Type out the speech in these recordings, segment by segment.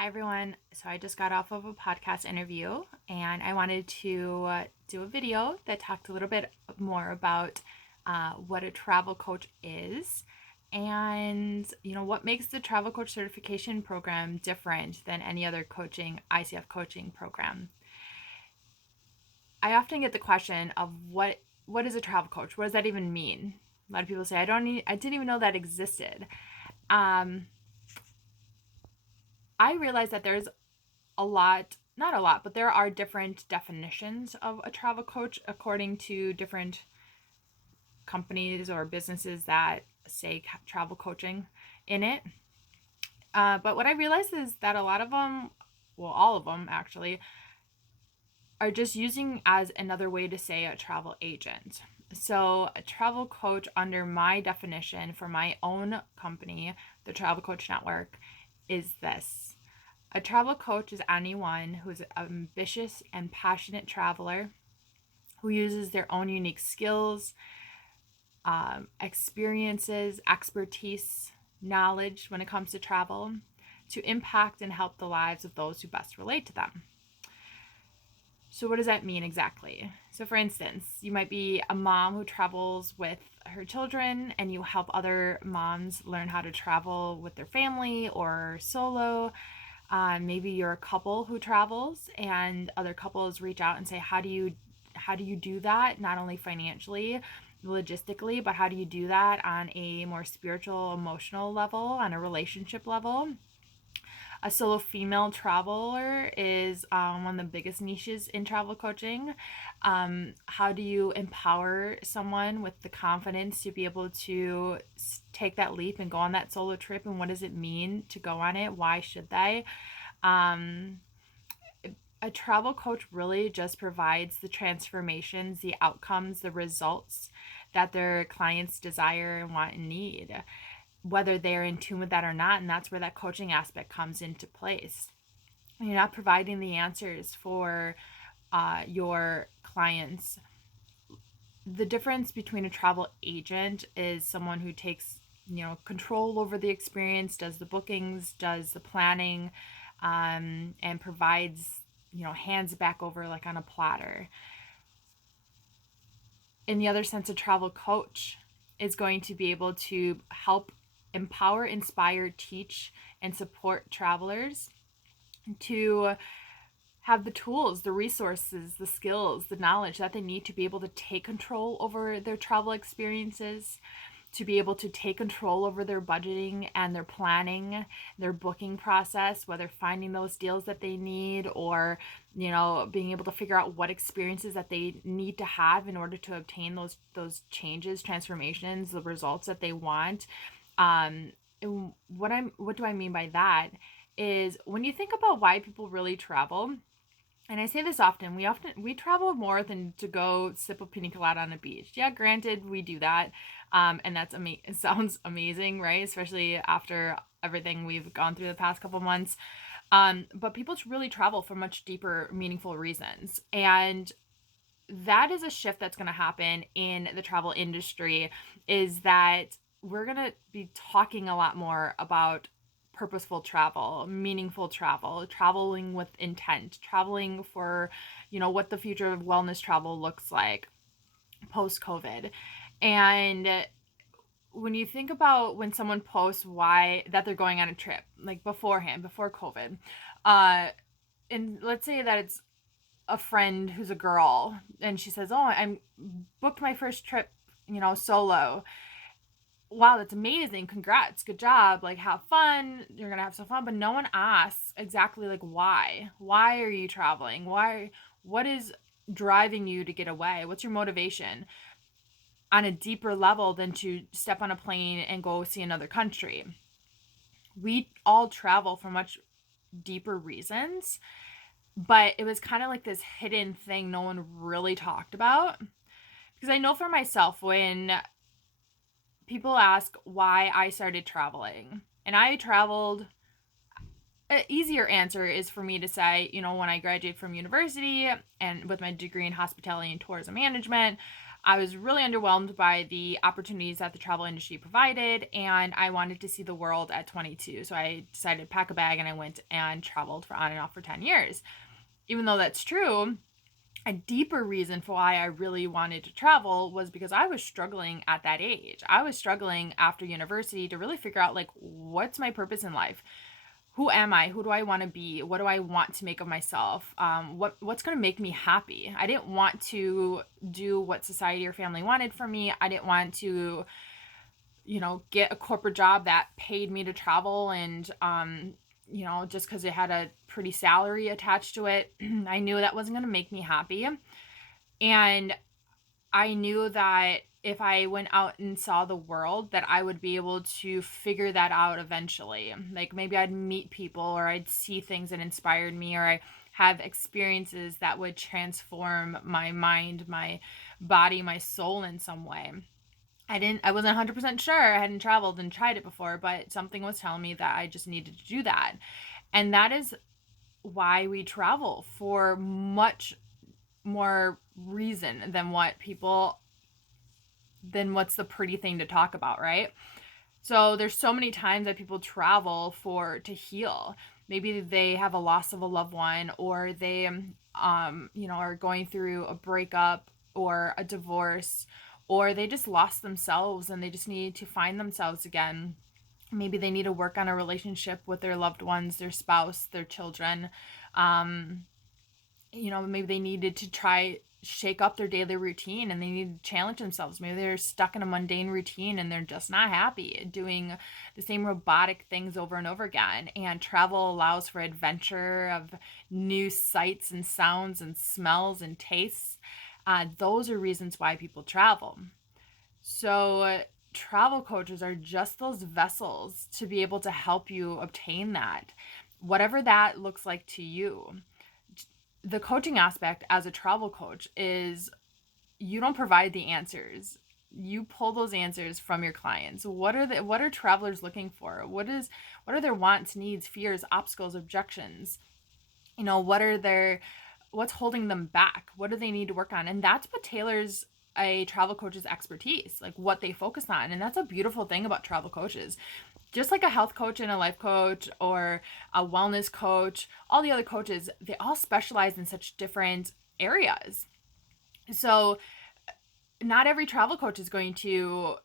Hi, everyone. So I just got off of a podcast interview and I wanted to do a video that talked a little bit more about what a travel coach is and, what makes the travel coach certification program different than any other ICF coaching program. I often get the question of what is a travel coach? What does that even mean? A lot of people say, I didn't even know that existed. Um, I realize that there's not a lot, but there are different definitions of a travel coach according to different companies or businesses that say travel coaching in it. But what I realized is that a lot of them, well, all of them actually, are just using as another way to say a travel agent. So, a travel coach, under my definition for my own company, the Travel Coach Network, is this. A travel coach is anyone who is an ambitious and passionate traveler who uses their own unique skills, experiences, expertise, knowledge when it comes to travel to impact and help the lives of those who best relate to them. So, what does that mean exactly? So, for instance, you might be a mom who travels with her children and you help other moms learn how to travel with their family or solo. Maybe you're a couple who travels and other couples reach out and say, how do you do that? Not only financially, logistically, but how do you do that on a more spiritual, emotional level, on a relationship level? A solo female traveler is one of the biggest niches in travel coaching. How do you empower someone with the confidence to be able to take that leap and go on that solo trip? And what does it mean to go on it? Why should they? Um, a travel coach really just provides the transformations, the outcomes, the results that their clients desire and want and need, whether they're in tune with that or not. And that's where that coaching aspect comes into place. You're not providing the answers for your clients. The difference between a travel agent is someone who takes control over the experience, does the bookings, does the planning, and provides hands back over like on a platter. In the other sense, a travel coach is going to be able to help empower, inspire, teach, and support travelers to have the tools, the resources, the skills, the knowledge that they need to be able to take control over their travel experiences, to be able to take control over their budgeting and their planning, their booking process, whether finding those deals that they need or, being able to figure out what experiences that they need to have in order to obtain those changes, transformations, the results that they want. And what do I mean by that is when you think about why people really travel, and I say this often, we travel more than to go sip a pina colada on a beach. Yeah, granted, we do that, and it sounds amazing, right? Especially after everything we've gone through the past couple months. But people really travel for much deeper, meaningful reasons, and that is a shift that's going to happen in the travel industry. Is that we're going to be talking a lot more about purposeful travel, meaningful travel, traveling with intent, traveling for, what the future of wellness travel looks like post COVID. And when you think about when someone posts why that they're going on a trip, like beforehand, before COVID, uh, and let's say that it's a friend who's a girl and she says, "Oh, I'm booked my first trip, solo." Wow, that's amazing. Congrats. Good job. Like, have fun. You're going to have some fun. But no one asks exactly, like, why? Why are you traveling? What is driving you to get away? What's your motivation on a deeper level than to step on a plane and go see another country? We all travel for much deeper reasons, but it was kind of like this hidden thing no one really talked about. Because I know for myself, when people ask why I started traveling. And I traveled, an easier answer is for me to say, when I graduated from university and with my degree in hospitality and tourism management, I was really underwhelmed by the opportunities that the travel industry provided, and I wanted to see the world at 22. So I decided to pack a bag and I went and traveled for on and off for 10 years. Even though that's true, a deeper reason for why I really wanted to travel was because I was struggling at that age. I was struggling after university to really figure out, like, what's my purpose in life? Who am I? Who do I want to be? What do I want to make of myself? What's going to make me happy? I didn't want to do what society or family wanted for me. I didn't want to, get a corporate job that paid me to travel and just because it had a pretty salary attached to it. I knew that wasn't going to make me happy. And I knew that if I went out and saw the world, that I would be able to figure that out eventually. Like maybe I'd meet people or I'd see things that inspired me, or I have experiences that would transform my mind, my body, my soul in some way. I wasn't 100% sure. I hadn't traveled and tried it before, but something was telling me that I just needed to do that. And that is why we travel, for much more reason than what's the pretty thing to talk about, right? So there's so many times that people travel to heal. Maybe they have a loss of a loved one, or they are going through a breakup or a divorce, or they just lost themselves and they just need to find themselves again. Maybe they need to work on a relationship with their loved ones, their spouse, their children. Maybe they needed to try shake up their daily routine and they need to challenge themselves. Maybe they're stuck in a mundane routine and they're just not happy doing the same robotic things over and over again. And travel allows for adventure of new sights and sounds and smells and tastes. Those are reasons why people travel. So travel coaches are just those vessels to be able to help you obtain that, whatever that looks like to you. The coaching aspect as a travel coach is you don't provide the answers. You pull those answers from your clients. What are travelers looking for? What are their wants, needs, fears, obstacles, objections? What's holding them back? What do they need to work on? And that's what tailors a travel coach's expertise, like what they focus on. And that's a beautiful thing about travel coaches. Just like a health coach and a life coach or a wellness coach, all the other coaches, they all specialize in such different areas. So not every travel coach is going to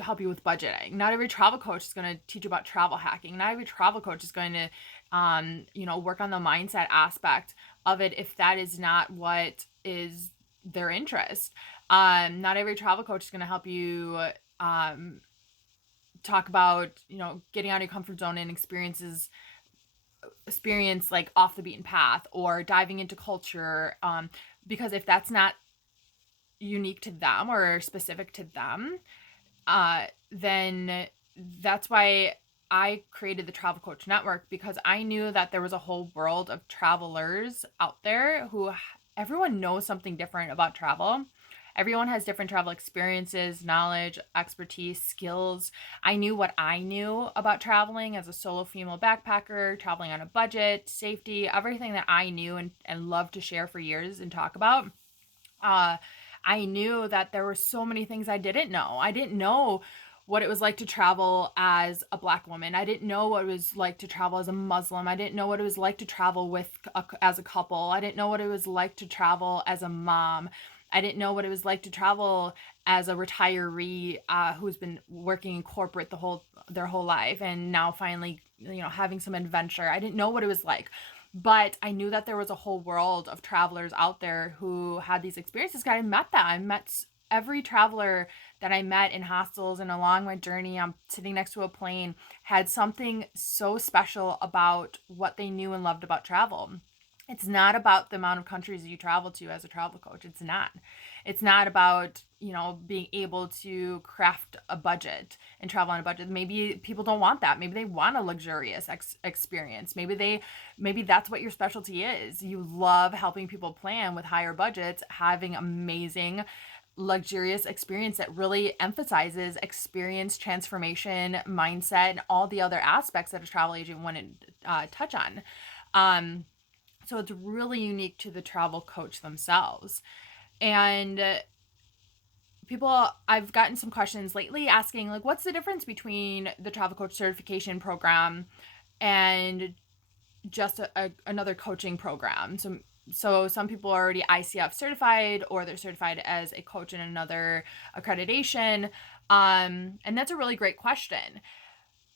help you with budgeting. Not every travel coach is going to teach you about travel hacking. Not every travel coach is going to work on the mindset aspect of it if that is not what is their interest. Not every travel coach is going to help you talk about getting out of your comfort zone and experience like off the beaten path or diving into culture, because if that's not unique to them or specific to them, then that's why I created the Travel Coach Network, because I knew that there was a whole world of travelers out there who everyone knows something different about travel. Everyone has different travel experiences, knowledge, expertise, skills. I knew what I knew about traveling as a solo female backpacker, traveling on a budget, safety, everything that I knew and loved to share for years and talk about. I knew that there were so many things I didn't know. I didn't know what it was like to travel as a Black woman. I didn't know what it was like to travel as a Muslim. I didn't know what it was like to travel as a couple. I didn't know what it was like to travel as a mom. I didn't know what it was like to travel as a retiree who's been working in corporate their whole life and now finally, having some adventure. I didn't know what it was like, but I knew that there was a whole world of travelers out there who had these experiences. I met that. I met every traveler that I met in hostels and along my journey. I'm sitting next to a plane, had something so special about what they knew and loved about travel. It's not about the amount of countries you travel to as a travel coach. It's not. It's not about, being able to craft a budget and travel on a budget. Maybe people don't want that. Maybe they want a luxurious experience. Maybe that's what your specialty is. You love helping people plan with higher budgets, having amazing luxurious experience that really emphasizes experience, transformation, mindset, and all the other aspects that a travel agent want to touch on. So it's really unique to the travel coach themselves. And I've gotten some questions lately asking, like, what's the difference between the travel coach certification program and just another coaching program? So some people are already ICF certified, or they're certified as a coach in another accreditation. And that's a really great question.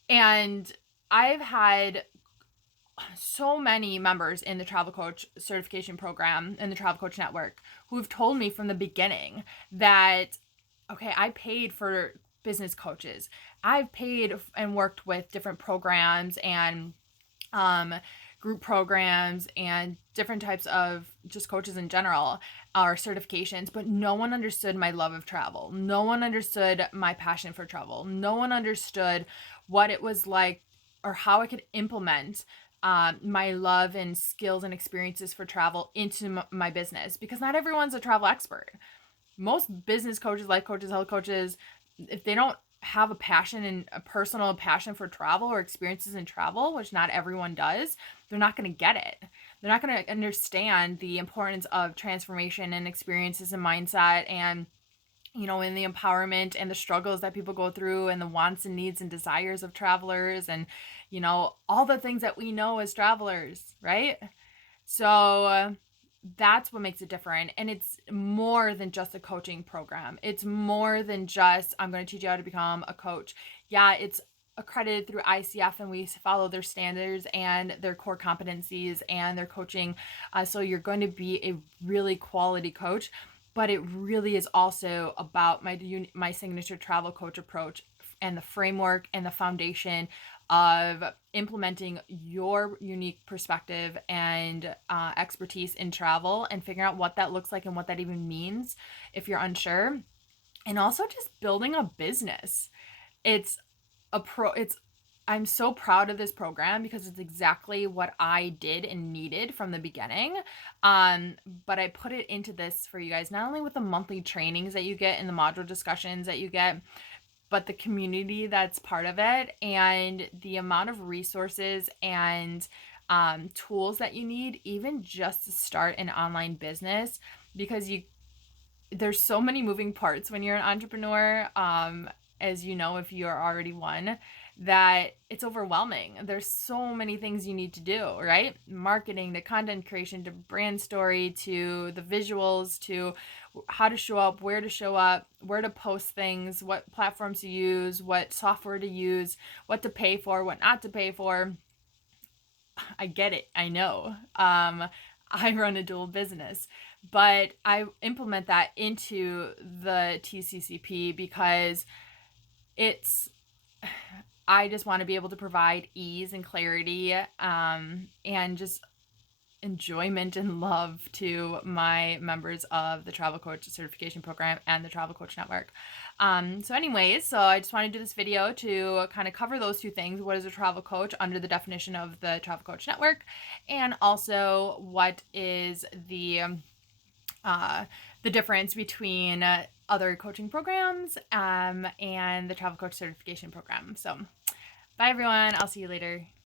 And I've had so many members in the travel coach certification program and the travel coach network who've told me from the beginning that, okay, I paid for business coaches. I've paid and worked with different programs and um, group programs and different types of just coaches in general, or certifications, but no one understood my love of travel. No one understood my passion for travel. No one understood what it was like or how I could implement my love and skills and experiences for travel into my business, because not everyone's a travel expert. Most business coaches, life coaches, health coaches, if they don't have a passion and a personal passion for travel or experiences in travel, which not everyone does, they're not going to get it. They're not going to understand the importance of transformation and experiences and mindset, and in the empowerment and the struggles that people go through, and the wants and needs and desires of travelers, and all the things that we know as travelers, right? So that's what makes it different. And it's more than just a coaching program. It's more than just, I'm going to teach you how to become a coach. Yeah, it's accredited through ICF, and we follow their standards and their core competencies and their coaching. So you're going to be a really quality coach. But it really is also about my signature travel coach approach, and the framework and the foundation of implementing your unique perspective and expertise in travel, and figuring out what that looks like and what that even means if you're unsure. And also just building a business. It's I'm so proud of this program because it's exactly what I did and needed from the beginning. But I put it into this for you guys, not only with the monthly trainings that you get and the module discussions that you get, but the community that's part of it, and the amount of resources and tools that you need, even just to start an online business, because there's so many moving parts when you're an entrepreneur, as you know, if you're already one, that it's overwhelming. There's so many things you need to do, right? Marketing, to content creation, to brand story, to the visuals, to how to show up, where to post things, what platforms to use, what software to use, what to pay for, what not to pay for. I get it. I know. I run a dual business, but I implement that into the TCCP because it's, I just want to be able to provide ease and clarity, and just enjoyment and love to my members of the Travel Coach Certification Program and the Travel Coach Network. So anyways, so I just wanted to do this video to kind of cover those two things. What is a travel coach under the definition of the Travel Coach Network? And also, what is the difference between other coaching programs and the Travel Coach Certification Program. So bye everyone. I'll see you later.